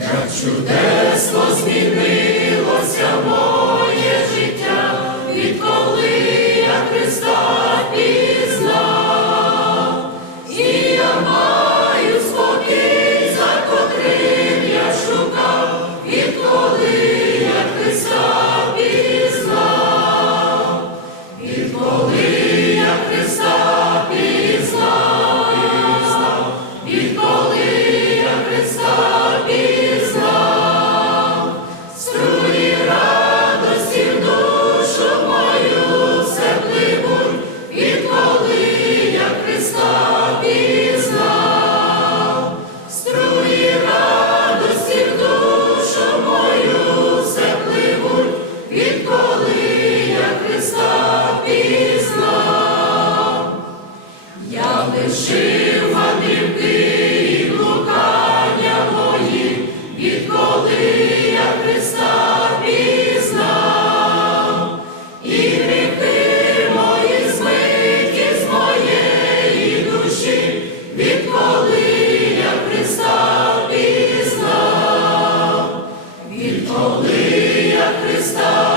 як чудесно змінилося. Christus.